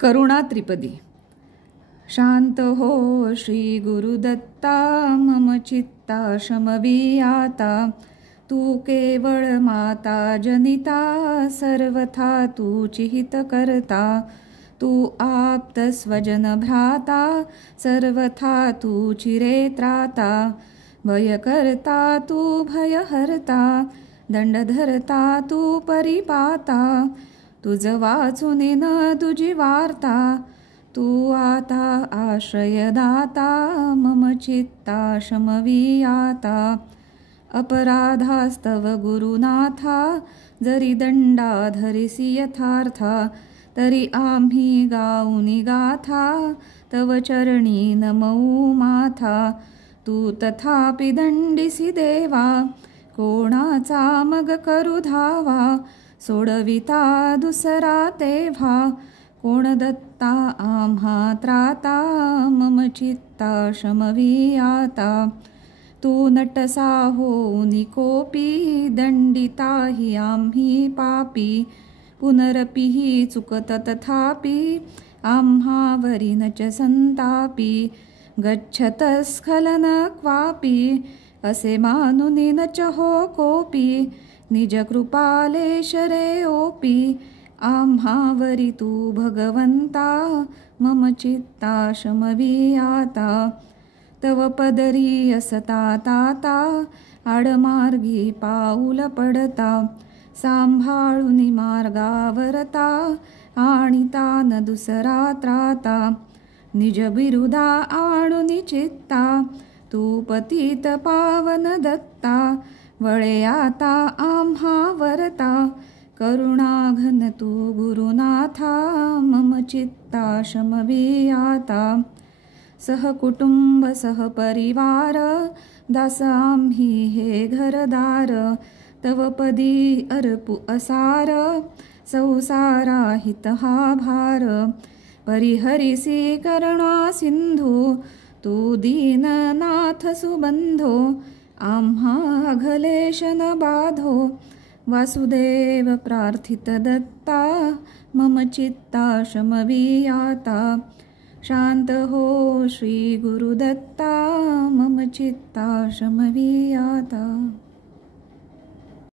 करुणा त्रिपदी। शांत हो श्री गुरुदत्ता, मम चित्ता शमवियाता। तू केवळ माता जनिता, सर्वथा तू चिहित करता। तू आप्त स्वजन भ्राता, सर्वथा तू चिरे त्राता। भय करता तू भयहर्ता, दंड धरता तू परिपाता। तुझ वाचून न तुझी वार्ता, तू आता आश्रयदाता। मम चित्ता शमवियाता। अपराधास्तव गुरुनाथा, जरी दंडा धरिसी यथार्था। तरी आम्ही गाऊनी गाथा, तव चरणी नमऊ माथा। तू तथापि दंडिसी देवा, कोणाचा मग करू धावा। सोडविता दुसरा तेव्हा, कोण दत्ता आम्हा त्राता। मम चित्ता शमवियाता। तू नटसा होऊनी कोपी, दंडिताही आम्ही पापी। पुनरपि चुकत तथापि, आम्हावरी नच संतापी। गच्छत स्खलन क्वापि, असे मानुनी नच हो कोपी। निज कृपालेश रे ओपी, आम्हावरी तू भगवंता। मम चित्ता शमवियाता। तव पदरी असता ताता, आडमार्गी पाऊल पडता। सांभाळुनी मार्गावरता, आणिता न दुसरा त्राता। निज बिरुदा आणुनी चित्ता, तू पतित पावन दत्ता। वळे आता आम्हा वरता, करुणाघन तू गुरुनाथा। मम चित्ता शमवियाता। सहकुटुंब सहपरिवार, दास आम्ही हे घरदार। तव पदी अर्पू असार, संसारा हित हा भार। परिहरिसी करुणा सिंधू, तू दीननाथ सुबंधो। आम्हा अघलेश न बाधो, वासुदेव प्रार्थित दत्ता। मम चित्ता शमवियाता। शांत हो श्री गुरुदत्ता, मम चित्ता शमवियाता।